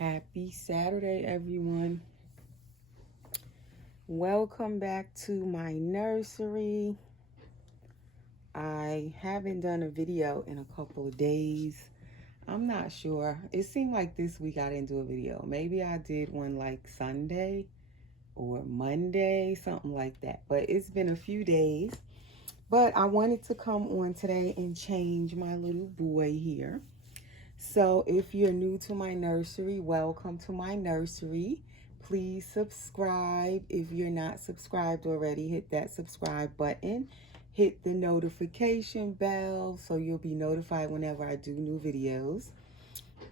Happy Saturday, everyone. Welcome back to my nursery. I haven't done a video in a couple of days. I'm not sure. It seemed like this week I didn't do a video. Maybe I did one like Sunday or Monday, something like that. But it's been a few days. But I wanted to come on today and change my little boy here. So if you're new to my nursery, welcome to my nursery. Please subscribe. If you're not subscribed already, hit that subscribe button. Hit the notification bell so you'll be notified whenever I do new videos.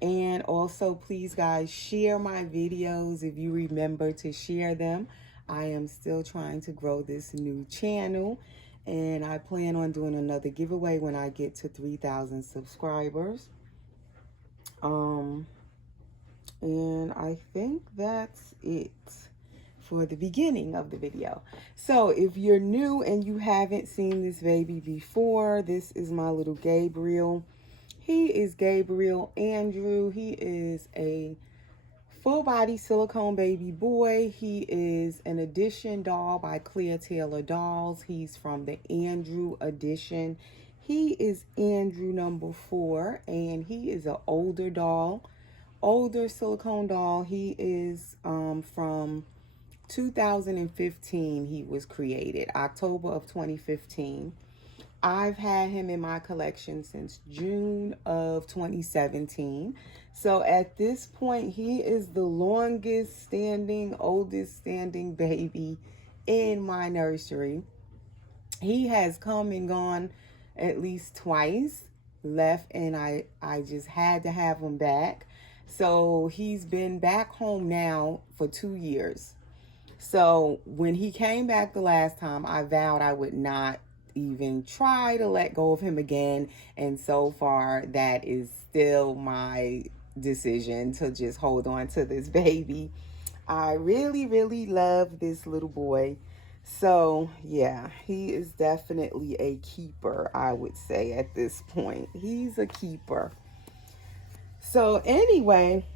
And also, please, guys, share my videos if you remember to share them. I am still trying to grow this new channel, and I plan on doing another giveaway when I get to 3,000 subscribers. And I think that's it for the beginning of the video. So if you're new and you haven't seen this baby before, this is my little Gabriel. He is Gabriel Andrew. He is a full body silicone baby boy. He is an edition doll by Clear Taylor Dolls. He's from the Andrew edition. He is Andrew number 4, and he is an older doll, older silicone doll. He is from 2015. He was created, October of 2015. I've had him in my collection since June of 2017. So at this point, he is the longest standing, oldest standing baby in my nursery. He has come and gone at least twice, left, and I just had to have him back. So he's been back home now for 2 years. So when he came back the last time, I vowed I would not even try to let go of him again. And so far, that is still my decision, to just hold on to this baby. I really, really love this little boy. So yeah, he is definitely a keeper, I would say at this point. He's a keeper. So anyway,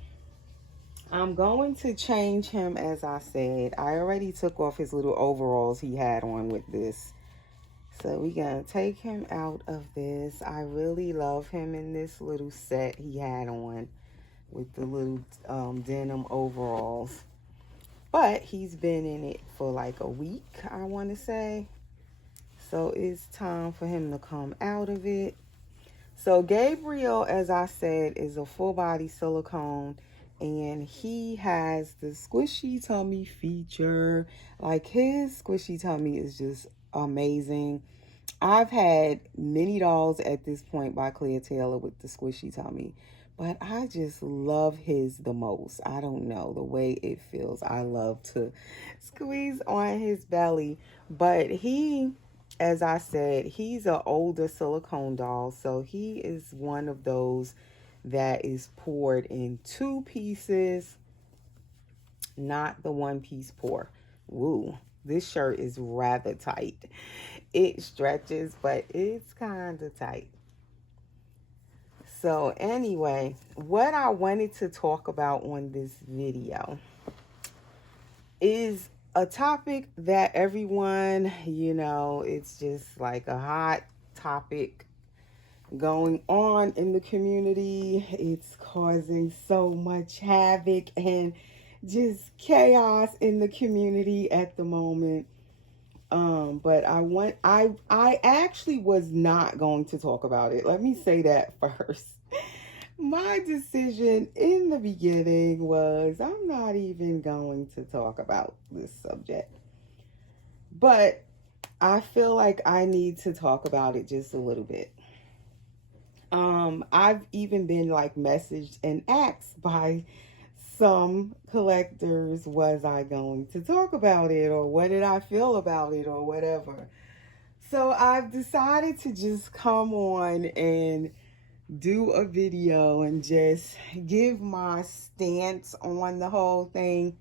I'm going to change him, as I said. I already took off his little overalls he had on with this. So we're going to take him out of this. I really love him in this little set he had on with the little denim overalls. But he's been in it for like a week, I want to say. So it's time for him to come out of it. So Gabriel, as I said, is a full body silicone. And he has the squishy tummy feature. Like, his squishy tummy is just amazing. I've had many dolls at this point by Clear Taylor with the squishy tummy, but I just love his the most. I don't know, the way it feels. I love to squeeze on his belly. But he, as I said, he's an older silicone doll, so he is one of those that is poured in 2 pieces, not the 1-piece pour. Woo, this shirt is rather tight. It stretches, but it's kind of tight. So anyway, what I wanted to talk about on this video is a topic that everyone, it's just like a hot topic going on in the community. It's causing so much havoc and just chaos in the community at the moment. But I actually was not going to talk about it. Let me say that first. My decision in the beginning was I'm not even going to talk about this subject. But I feel like I need to talk about it just a little bit. I've even been like messaged and asked by some collectors, was I going to talk about it, or what did I feel about it, or whatever. So I've decided to just come on and do a video and just give my stance on the whole thing.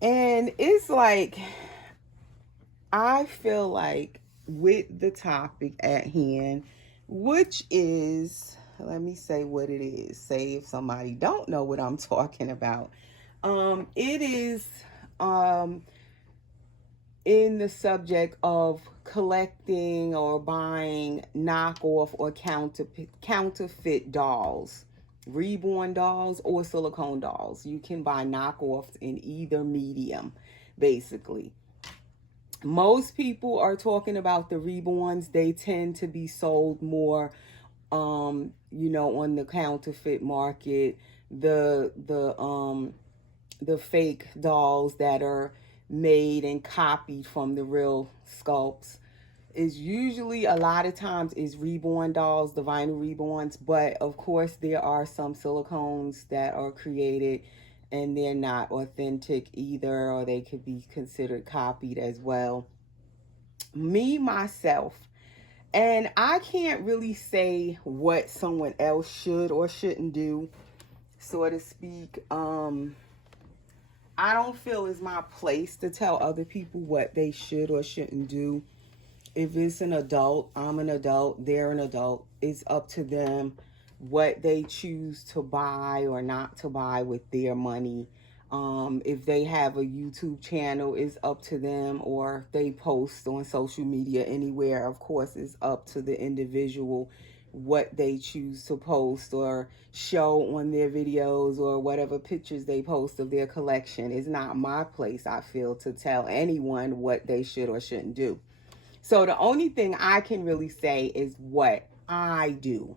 And it's like, I feel like with the topic at hand, which is let me say what it is. Say if somebody don't know what I'm talking about. It is in the subject of collecting or buying knockoff or counterfeit dolls, Reborn dolls or silicone dolls. You can buy knockoffs in either medium, basically. Most people are talking about the Reborns. They tend to be sold more, you know, on the counterfeit market. The fake dolls that are made and copied from the real sculpts is usually, a lot of times, is Reborn dolls, the vinyl Reborns. But of course there are some silicones that are created and they're not authentic either, or they could be considered copied as well. Me, myself, and I can't really say what someone else should or shouldn't do, so to speak. I don't feel it's my place to tell other people what they should or shouldn't do. If it's an adult, I'm an adult, they're an adult. It's up to them what they choose to buy or not to buy with their money. If they have a YouTube channel, it's up to them, or if they post on social media anywhere, of course, it's up to the individual what they choose to post or show on their videos, or whatever pictures they post of their collection. It's not my place, I feel, to tell anyone what they should or shouldn't do. So the only thing I can really say is what I do,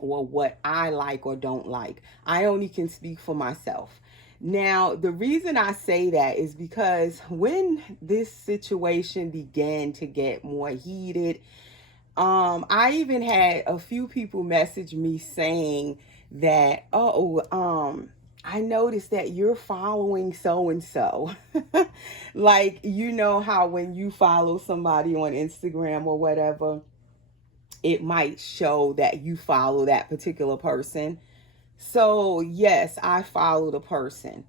or what I like or don't like. I only can speak for myself. Now, the reason I say that is because when this situation began to get more heated, I even had a few people message me saying that, I noticed that you're following so and so. Like, you know how when you follow somebody on Instagram or whatever, it might show that you follow that particular person. So yes, I follow the person.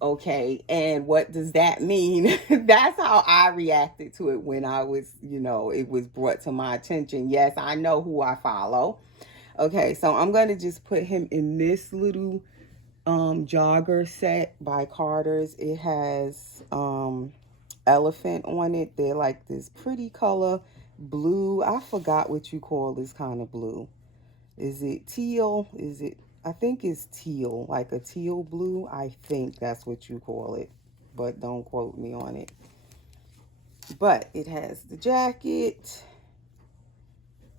Okay, and what does that mean? That's how I reacted to it when I was, you know, it was brought to my attention. Yes, I know who I follow. Okay, so I'm going to just put him in this little jogger set by Carter's. It has elephant on it. They're like this pretty color blue. I forgot what you call this kind of blue. Is it teal? Is it, I think it's teal, like a teal blue. I think that's what you call it, but don't quote me on it. But it has the jacket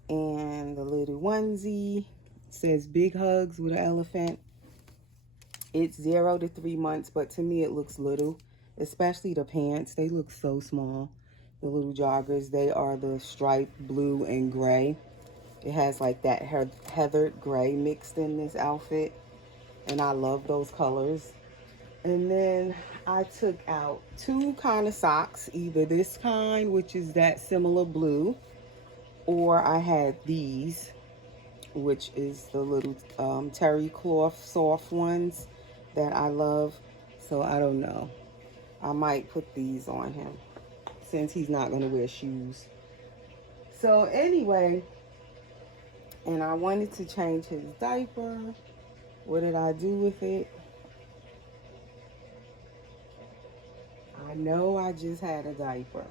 and the little onesie. It says big hugs with an elephant. It's 0 to 3 months, but to me it looks little, especially the pants. They look so small. The little joggers, they are the striped blue and gray. It has like that heathered gray mixed in this outfit, and I love those colors. And then I took out 2 kind of socks, either this kind, which is that similar blue, or I had these, which is the little terry cloth soft ones that I love. So I don't know, I might put these on him since he's not going to wear shoes. So anyway, and I wanted to change his diaper. What did I do with it? I know I just had a diaper.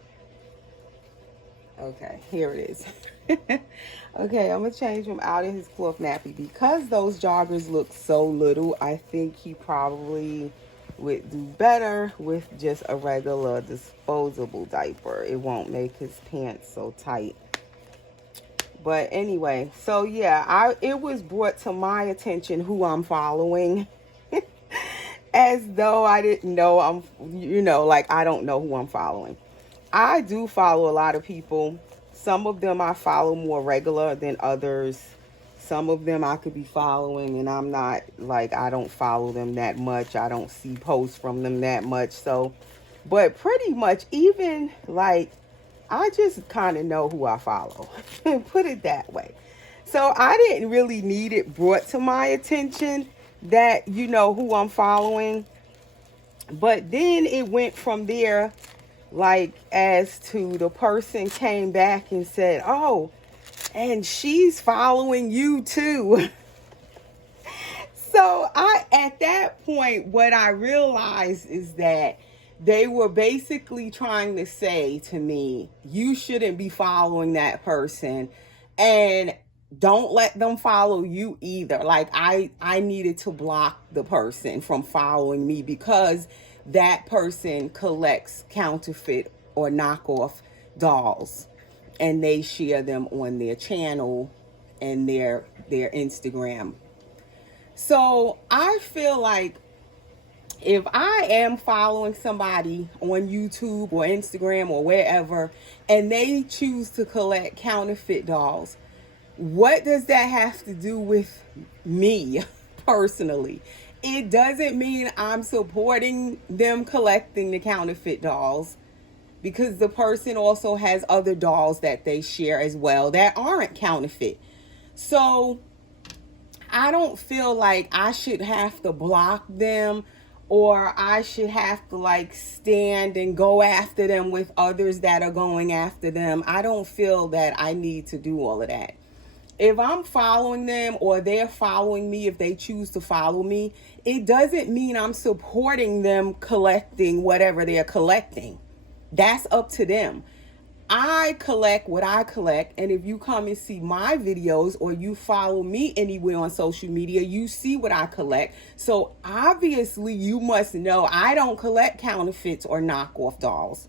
Okay, here it is. Okay, I'm going to change him out of his cloth nappy. Because those joggers look so little, I think he probably would do better with just a regular disposable diaper. It won't make his pants so tight. But anyway, so yeah, it was brought to my attention who I'm following. As though I didn't know like I don't know who I'm following. I do follow a lot of people. Some of them I follow more regular than others. Some of them I could be following and I'm not, like, I don't follow them that much. I don't see posts from them that much. So, but pretty much even like, I just kind of know who I follow. Put it that way. So I didn't really need it brought to my attention that, you know, who I'm following. But then it went from there, like, as to the person came back and said, oh, and she's following you too. So at that point, what I realized is that they were basically trying to say to me, you shouldn't be following that person, and don't let them follow you either. Like I needed to block the person from following me because that person collects counterfeit or knockoff dolls, and they share them on their channel and their Instagram. So I feel like if I am following somebody on YouTube or Instagram or wherever, and they choose to collect counterfeit dolls, what does that have to do with me personally? It doesn't mean I'm supporting them collecting the counterfeit dolls, because the person also has other dolls that they share as well that aren't counterfeit. So I don't feel like I should have to block them, or I should have to like stand and go after them with others that are going after them. I don't feel that I need to do all of that. If I'm following them or they're following me, if they choose to follow me, it doesn't mean I'm supporting them collecting whatever they're collecting. That's up to them. I collect what I collect, and if you come and see my videos or you follow me anywhere on social media, you see what I collect. So obviously you must know I don't collect counterfeits or knockoff dolls.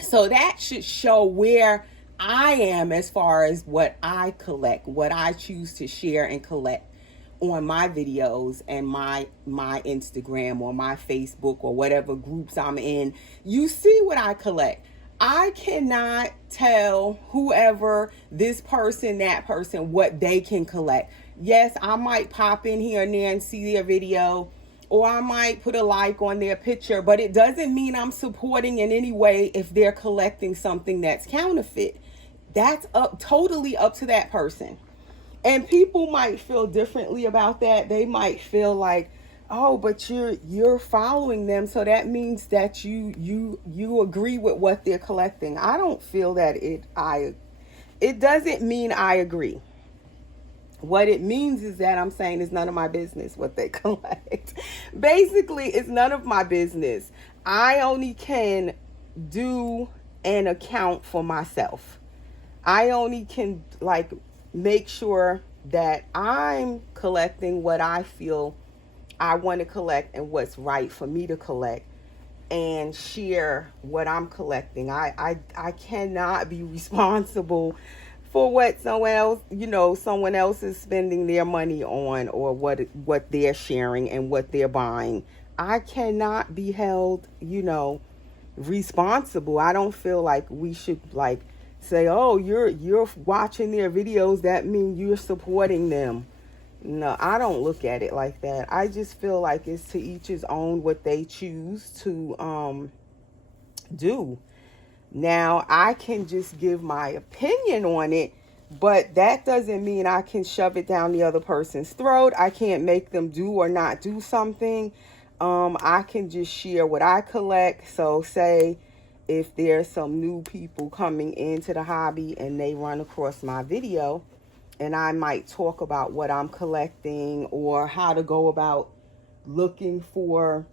So that should show where I am as far as what I collect, what I choose to share and collect on my videos and my Instagram or my Facebook or whatever groups I'm in. You see what I collect. I cannot tell whoever, this person, that person, what they can collect. Yes, I might pop in here and there and see their video, or I might put a like on their picture, but it doesn't mean I'm supporting in any way if they're collecting something that's counterfeit. That's totally up to that person. And people might feel differently about that. They might feel like, oh, but you're following them, so that means that you agree with what they're collecting. I don't feel that it doesn't mean I agree. What it means is that I'm saying it's none of my business what they collect. Basically, it's none of my business. I only can do an account for myself. I only can like make sure that I'm collecting what I feel I want to collect and what's right for me to collect, and share what I'm collecting. I cannot be responsible for what someone else is spending their money on, or what they're sharing and what they're buying. I cannot be held, responsible. I don't feel like we should like say, oh, you're watching their videos, that means you're supporting them. No, I don't look at it like that. I just feel like it's to each his own what they choose to do. Now, I can just give my opinion on it, but that doesn't mean I can shove it down the other person's throat. I can't make them do or not do something. I can just share what I collect. So say if there's some new people coming into the hobby and they run across my video, and I might talk about what I'm collecting or how to go about looking for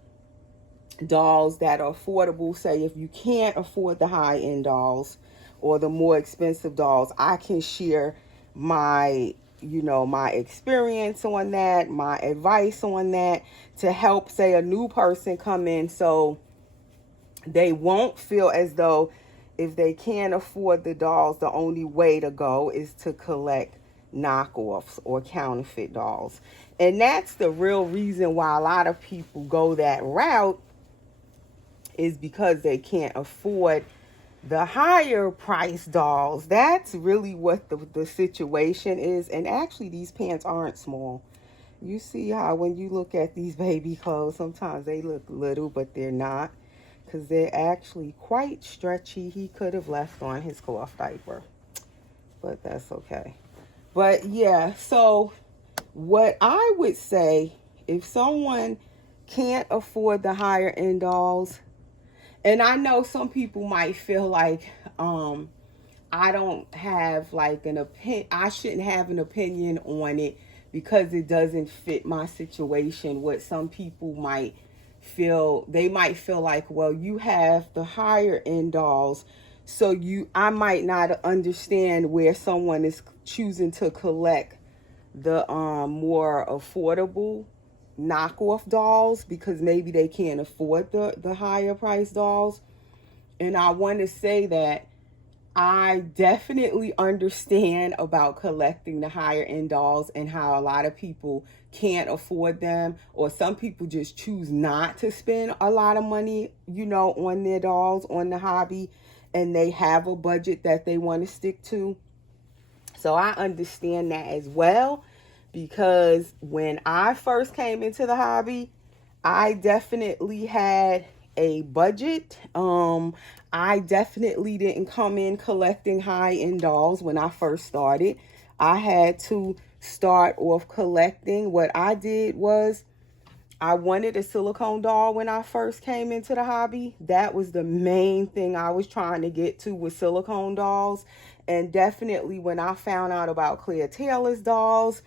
dolls that are affordable. Say if you can't afford the high-end dolls or the more expensive dolls, I can share my experience on that, my advice on that, to help, say, a new person come in, so they won't feel as though if they can't afford the dolls, the only way to go is to collect knockoffs or counterfeit dolls. And that's the real reason why a lot of people go that route, is because they can't afford the higher price dolls. That's really what the situation is. And actually, these pants aren't small. You see how when you look at these baby clothes, sometimes they look little, but they're not, because they're actually quite stretchy. He could have left on his cloth diaper, but that's okay. But yeah, so what I would say, if someone can't afford the higher end dolls, and I know some people might feel like I don't have like an opinion. I shouldn't have an opinion on it because it doesn't fit my situation. What some people might feel, they might feel like, well, you have the higher end dolls, so I might not understand where someone is choosing to collect the more affordable knockoff dolls because maybe they can't afford the higher price dolls. And I want to say that I definitely understand about collecting the higher end dolls and how a lot of people can't afford them, or some people just choose not to spend a lot of money, on their dolls, on the hobby, and they have a budget that they want to stick to. So I understand that as well, because when I first came into the hobby, I definitely had a budget. I definitely didn't come in collecting high-end dolls when I first started. I had to start off collecting. What I did was I wanted a silicone doll when I first came into the hobby. That was the main thing I was trying to get to, with silicone dolls. And definitely when I found out about Claire Taylor's dolls,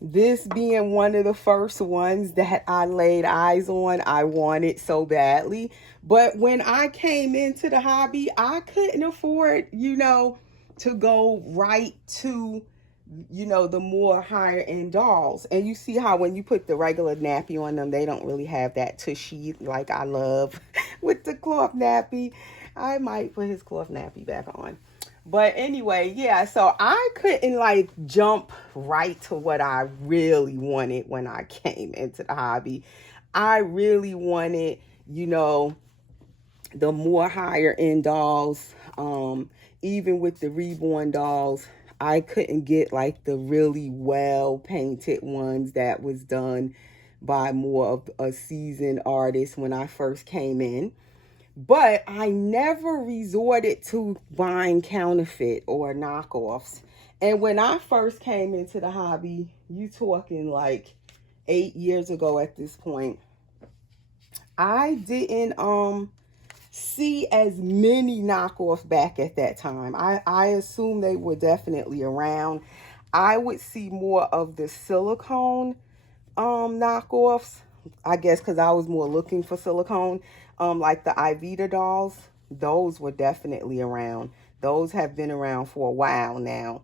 this being one of the first ones that I laid eyes on, I wanted so badly. But when I came into the hobby, I couldn't afford, to go right to, the more higher end dolls. And you see how when you put the regular nappy on them, they don't really have that tushy like I love with the cloth nappy. I might put his cloth nappy back on. But anyway, yeah, so I couldn't like jump right to what I really wanted when I came into the hobby. I really wanted, the more higher end dolls. Even with the Reborn dolls, I couldn't get like the really well painted ones that was done by more of a seasoned artist when I first came in. But I never resorted to buying counterfeit or knockoffs. And when I first came into the hobby, you talking like 8 years ago at this point, I didn't see as many knockoffs back at that time. I assume they were definitely around. I would see more of the silicone knockoffs, I guess because I was more looking for silicone. Like the Ivita dolls, those were definitely around. Those have been around for a while now.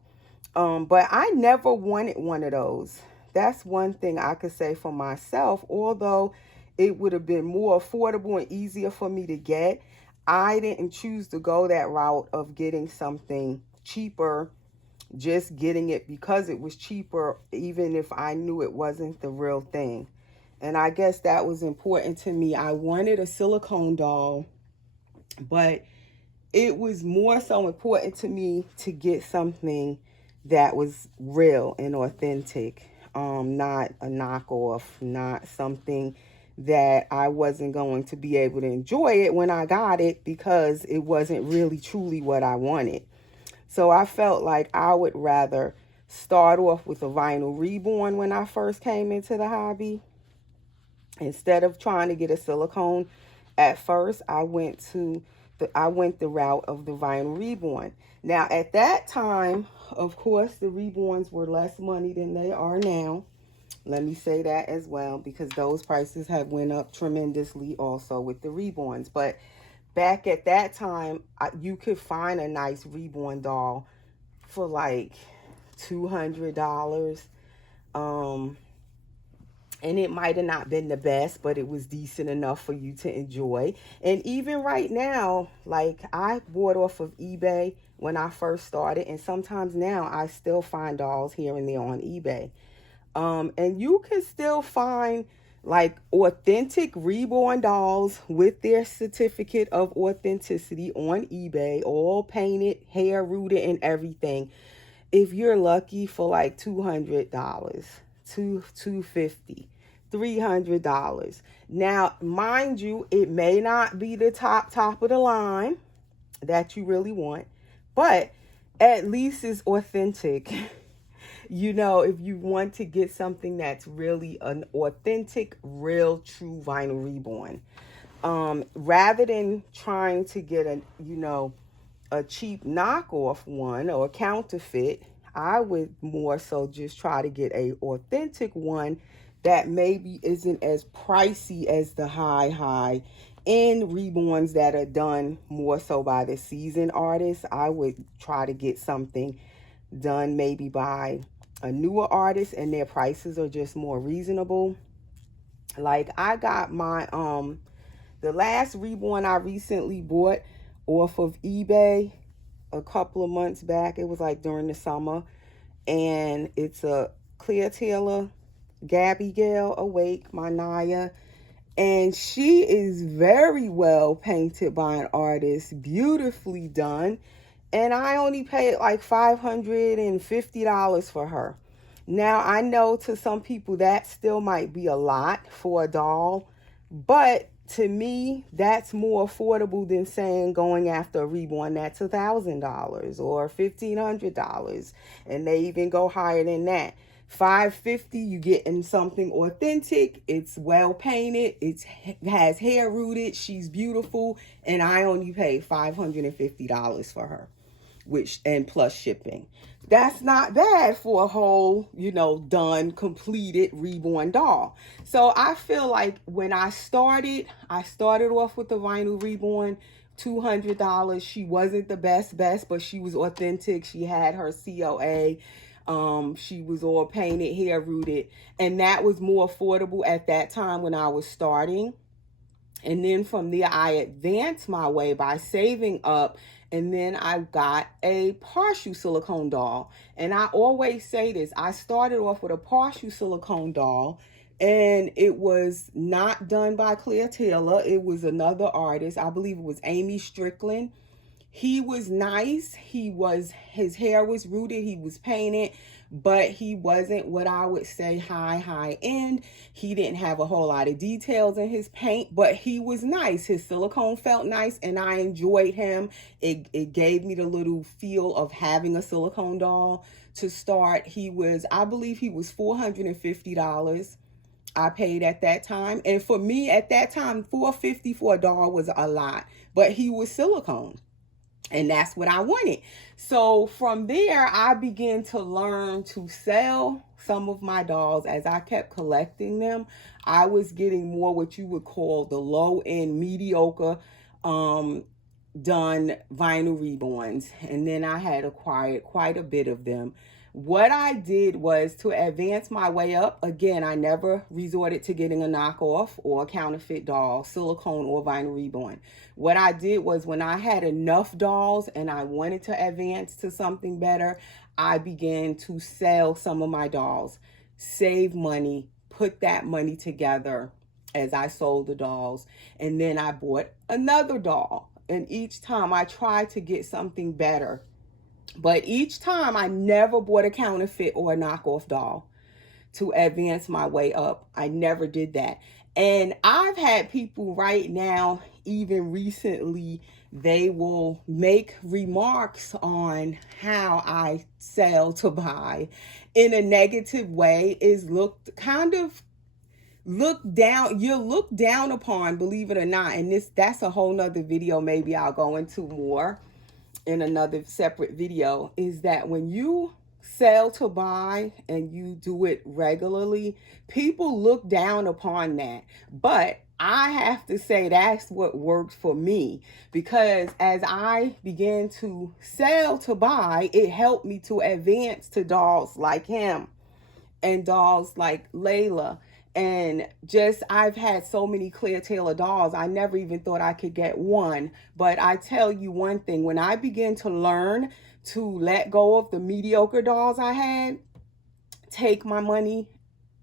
But I never wanted one of those. That's one thing I could say for myself. Although it would have been more affordable and easier for me to get, I didn't choose to go that route of getting something cheaper, just getting it because it was cheaper, even if I knew it wasn't the real thing. And I guess that was important to me. I wanted a silicone doll, but it was more so important to me to get something that was real and authentic, not a knockoff, not something that I wasn't going to be able to enjoy it when I got it because it wasn't really truly what I wanted. So I felt like I would rather start off with a vinyl Reborn when I first came into the hobby. Instead of trying to get a silicone at first, I went the route of the vinyl Reborn. Now at that time, of course, the Reborns were less money than they are now. Let me say that as well, because those prices have went up tremendously also with the Reborns. But back at that time, you could find a nice Reborn doll for like $200. And it might have not been the best, but it was decent enough for you to enjoy. And even right now, like I bought off of eBay when I first started. And sometimes now I still find dolls here and there on eBay. And you can still find like authentic Reborn dolls with their certificate of authenticity on eBay, all painted, hair rooted and everything. If you're lucky, for like $200, $250, $300. Now, mind you, it may not be the top of the line that you really want, but at least it's authentic. If you want to get something that's really an authentic, real, true vinyl Reborn, rather than trying to get a cheap knockoff one or a counterfeit, I would more so just try to get a authentic one that maybe isn't as pricey as the high end reborns that are done more so by the seasoned artists. I would try to get something done maybe by a newer artist and their prices are just more reasonable. Like I got my the last reborn I recently bought off of eBay a couple of months back. It was like during the summer, and it's a Clear Taylor Gabby Gale Awake, my Naya, and she is very well painted by an artist, beautifully done, and I only paid like $550 for her. Now I know to some people that still might be a lot for a doll, but to me, that's more affordable than saying going after a reborn that's $1,000 or $1,500, and they even go higher than that. $550, you getting something authentic. It's well painted. It has hair rooted. She's beautiful, and I only paid $550 for her, which and plus shipping. That's not bad for a whole, done, completed reborn doll. So I feel like when I started off with the vinyl reborn, $200. She wasn't the best, but she was authentic. She had her COA. She was all painted, hair rooted, and that was more affordable at that time when I was starting. And then from there, I advanced my way by saving up. And then I got a partial silicone doll. And I always say this, I started off with a partial silicone doll, and it was not done by Clear Taylor. It was another artist. I believe it was Amy Strickland. He was nice. His hair was rooted. He was painted, but he wasn't what I would say high end. He didn't have a whole lot of details in his paint, but he was nice. His silicone felt nice, and I enjoyed him. It gave me the little feel of having a silicone doll to start. I believe he was $450. I paid at that time. And for me at that time, $450 for a doll was a lot, but he was silicone. And that's what I wanted. So from there, I began to learn to sell some of my dolls. As I kept collecting them, I was getting more what you would call the low end, mediocre, done vinyl reborns. And then I had acquired quite a bit of them. What I did was to advance my way up. Again, I never resorted to getting a knockoff or a counterfeit doll, silicone or vinyl reborn. What I did was when I had enough dolls and I wanted to advance to something better, I began to sell some of my dolls, save money, put that money together as I sold the dolls. And then I bought another doll. And each time I tried to get something better. But each time I never bought a counterfeit or a knockoff doll to advance my way up. I never did that. And I've had people right now, even recently, they will make remarks on how I sell to buy in a negative way, is you're looked down upon, believe it or not. And that's a whole nother video. Maybe I'll go into more in another separate video, is that when you sell to buy and you do it regularly, people look down upon that. But I have to say that's what worked for me, because as I began to sell to buy, it helped me to advance to dolls like him and dolls like Layla. And I've had so many Clear Taylor dolls, I never even thought I could get one. But I tell you one thing, when I began to learn to let go of the mediocre dolls I had, take my money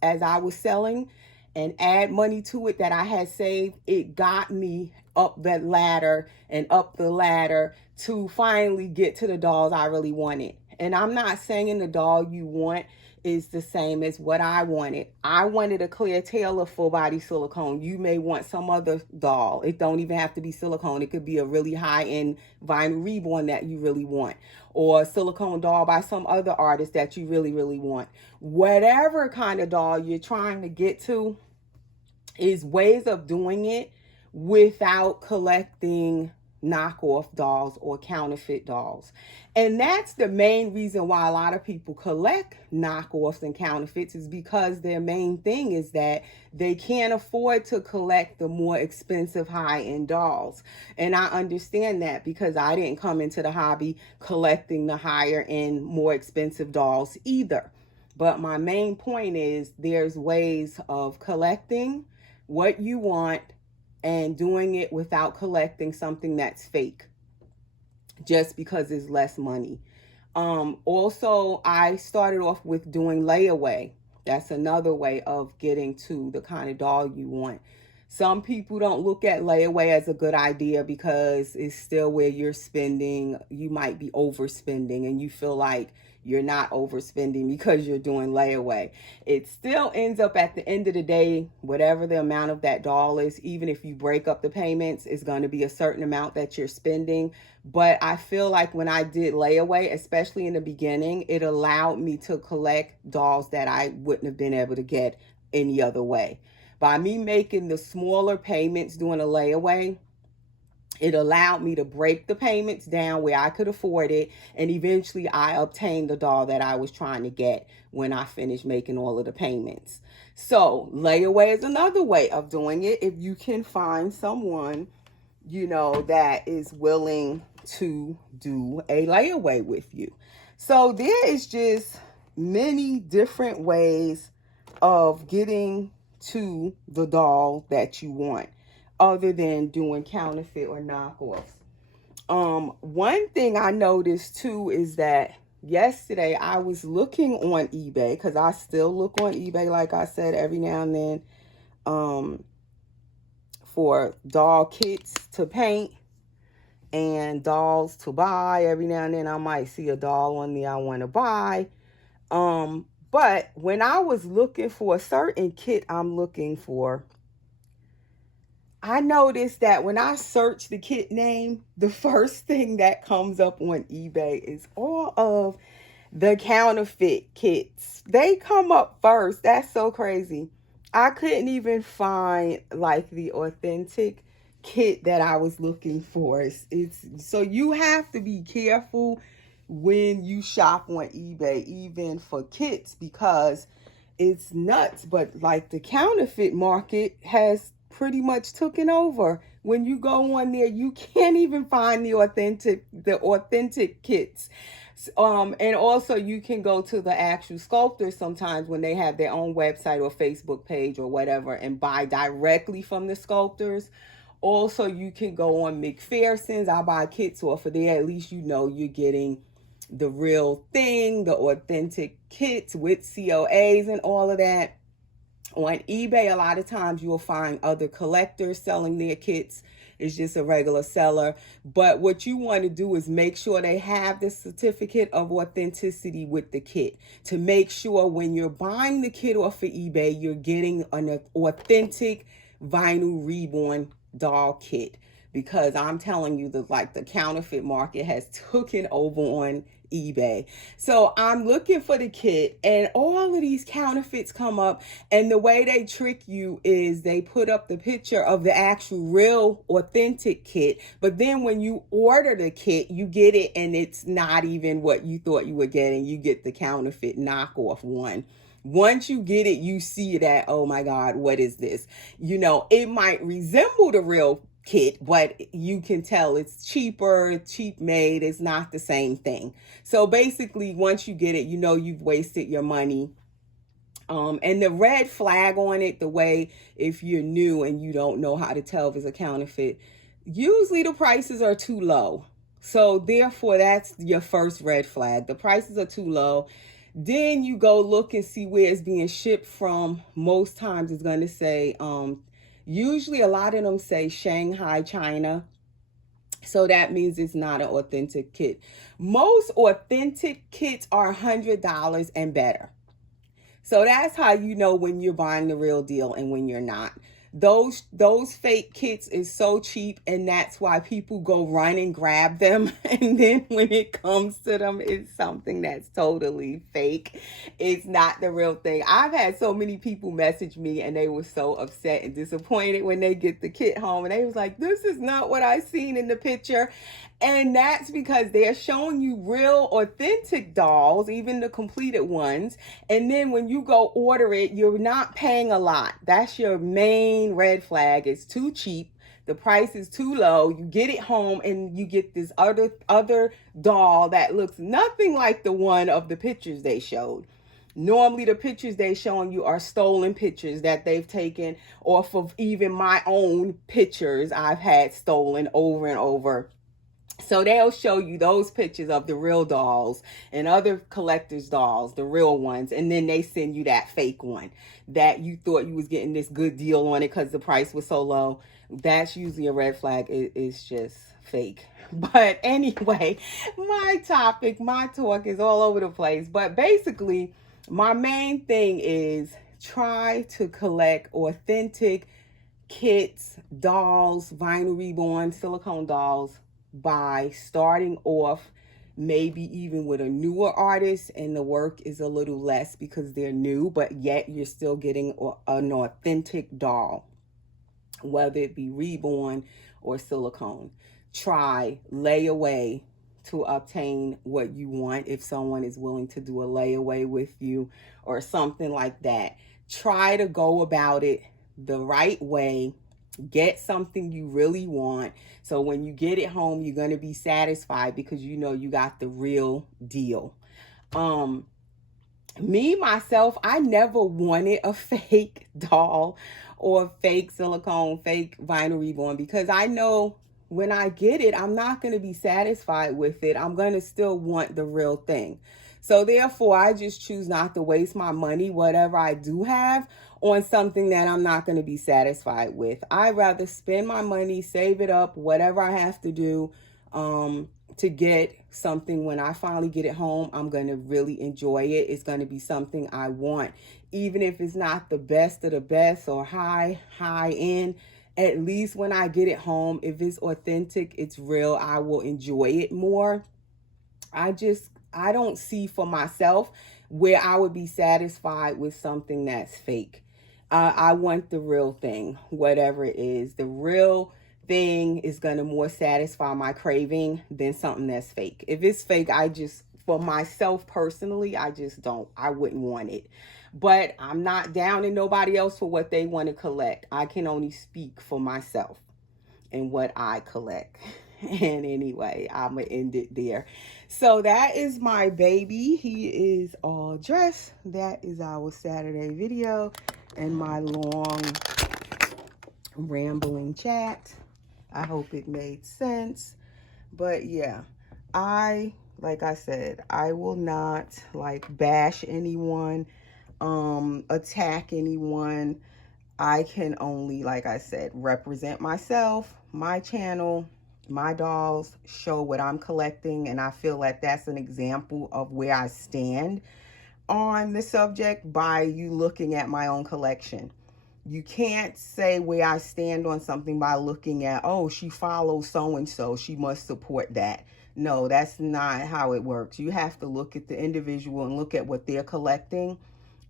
as I was selling and add money to it that I had saved, it got me up that ladder and up the ladder to finally get to the dolls I really wanted. And I'm not saying the doll you want is the same as what I wanted. I wanted a Clear Taylor full body silicone. You may want some other doll. It don't even have to be silicone. It could be a really high end vinyl reborn that you really want, or a silicone doll by some other artist that you really, really want. Whatever kind of doll you're trying to get to, is ways of doing it without collecting knockoff dolls or counterfeit dolls. And that's the main reason why a lot of people collect knockoffs and counterfeits, is because their main thing is that they can't afford to collect the more expensive high-end dolls. And I understand that, because I didn't come into the hobby collecting the higher end, more expensive dolls either. But my main point is there's ways of collecting what you want and doing it without collecting something that's fake just because it's less money. Also, I started off with doing layaway. That's another way of getting to the kind of doll you want. Some people don't look at layaway as a good idea because it's still where you're spending. You might be overspending and you feel like you're not overspending because you're doing layaway. It still ends up at the end of the day, whatever the amount of that doll is, even if you break up the payments, it's going to be a certain amount that you're spending. But I feel like when I did layaway, especially in the beginning, it allowed me to collect dolls that I wouldn't have been able to get any other way. By me making the smaller payments doing a layaway, it allowed me to break the payments down where I could afford it. And eventually I obtained the doll that I was trying to get when I finished making all of the payments. So layaway is another way of doing it. If you can find someone, you know, that is willing to do a layaway with you. So there is just many different ways of getting to the doll that you want, other than doing counterfeit or knockoffs. One thing I noticed too is that yesterday I was looking on eBay, because I still look on eBay, like I said, every now and then, for doll kits to paint and dolls to buy. Every now and then I might see a doll on there I want to buy. But when I was looking for a certain kit I'm looking for, I noticed that when I search the kit name, the first thing that comes up on eBay is all of the counterfeit kits. They come up first. That's so crazy. I couldn't even find like the authentic kit that I was looking for. It's so you have to be careful when you shop on eBay, even for kits, because it's nuts. But like the counterfeit market has pretty much taken over. When you go on there, you can't even find the authentic kits. And also you can go to the actual sculptors sometimes when they have their own website or Facebook page or whatever and buy directly from the sculptors. Also, you can go on McPherson's. I buy kits off of there. At least you know you're getting the real thing, the authentic kits with COAs and all of that. On eBay, a lot of times you'll find other collectors selling their kits. It's just a regular seller. But what you want to do is make sure they have the certificate of authenticity with the kit, to make sure when you're buying the kit off of eBay, you're getting an authentic vinyl Reborn doll kit. Because I'm telling you, the counterfeit market has taken over on eBay. So I'm looking for the kit, and all of these counterfeits come up, and the way they trick you is they put up the picture of the actual real authentic kit, but then when you order the kit, you get it and it's not even what you thought you were getting. You get the counterfeit knockoff one. Once you get it, you see that, oh my God, what is this? You know, it might resemble the real kit, but you can tell it's cheap made. It's not the same thing. So basically, once you get it, you know you've wasted your money. And the red flag on it, the way if you're new and you don't know how to tell if it's a counterfeit, usually the prices are too low. So therefore, that's your first red flag. The prices are too low. Then you go look and see where it's being shipped from. Most times it's going to say, usually a lot of them say Shanghai, China. So that means it's not an authentic kit. Most authentic kits are $100 and better. So that's how you know when you're buying the real deal and when you're not. those fake kits is so cheap, and that's why people go run and grab them. And then when it comes to them, it's something that's totally fake. It's not the real thing. I've had so many people message me and they were so upset and disappointed when they get the kit home, and they was like, this is not what I seen in the picture. And that's because they're showing you real, authentic dolls, even the completed ones. And then when you go order it, you're not paying a lot. That's your main red flag. It's too cheap. The price is too low. You get it home and you get this other doll that looks nothing like the one of the pictures they showed. Normally the pictures they showing you are stolen pictures that they've taken off of even my own pictures I've had stolen over and over. So they'll show you those pictures of the real dolls and other collectors' dolls, the real ones, and then they send you that fake one that you thought you was getting this good deal on it because the price was so low. That's usually a red flag. It's just fake. But anyway, my talk is all over the place. But basically, my main thing is try to collect authentic kits, dolls, vinyl reborn, silicone dolls, by starting off maybe even with a newer artist, and the work is a little less because they're new, but yet you're still getting an authentic doll, whether it be reborn or silicone. Try layaway to obtain what you want if someone is willing to do a layaway with you or something like that. Try to go about it the right way. Get something you really want, so when you get it home, you're going to be satisfied because you know you got the real deal. Me, myself, I never wanted a fake doll or fake silicone, fake vinyl reborn, because I know when I get it, I'm not going to be satisfied with it. I'm going to still want the real thing. So therefore, I just choose not to waste my money, whatever I do have, on something that I'm not going to be satisfied with. I'd rather spend my money, save it up, whatever I have to do to get something. When I finally get it home, I'm going to really enjoy it. It's going to be something I want. Even if it's not the best of the best or high end, at least when I get it home, if it's authentic, it's real, I will enjoy it more. I don't see for myself where I would be satisfied with something that's fake. I want the real thing, whatever it is. The real thing is going to more satisfy my craving than something that's fake. If it's fake, for myself personally, I wouldn't want it. But I'm not downing nobody else for what they want to collect. I can only speak for myself and what I collect. And anyway, I'm going to end it there. So that is my baby. He is all dressed. That is our Saturday video and my long rambling chat. I hope it made sense. But yeah, like I said, I will not bash anyone, attack anyone. I can only, like I said, represent myself, my channel, my dolls, show what I'm collecting, and I feel like that's an example of where I stand on the subject by you looking at my own collection. You can't say where I stand on something by looking at, oh, she follows so-and-so, she must support that. No, that's not how it works. You have to look at the individual and look at what they're collecting,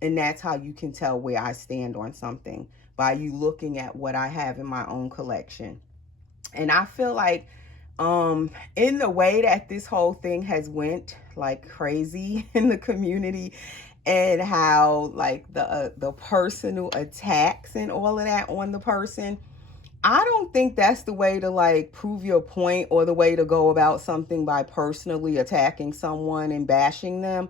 and that's how you can tell where I stand on something, by you looking at what I have in my own collection. And I feel like in the way that this whole thing has went like crazy in the community, and how the personal attacks and all of that on the person, I don't think that's the way to prove your point, or the way to go about something, by personally attacking someone and bashing them.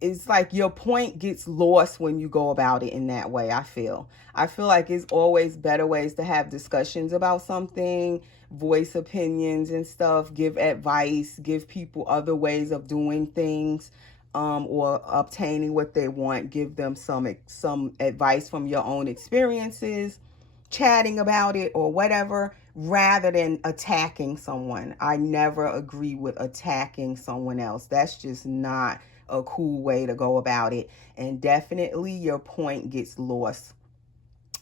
It's like your point gets lost when you go about it in that way. I feel like it's always better ways to have discussions about something, voice opinions and stuff, give advice, give people other ways of doing things, or obtaining what they want. Give them some advice from your own experiences, chatting about it or whatever, rather than attacking someone. I never agree with attacking someone else. That's just not a cool way to go about it. And definitely your point gets lost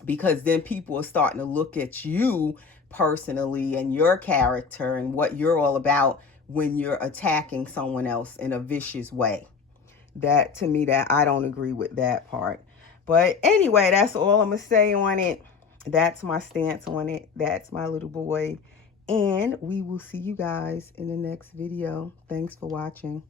because then people are starting to look at you personally and your character and what you're all about when you're attacking someone else in a vicious way. That, to me, that I don't agree with that part. But anyway, that's all I'm gonna say on it. That's my stance on it. That's my little boy. And we will see you guys in the next video. Thanks for watching.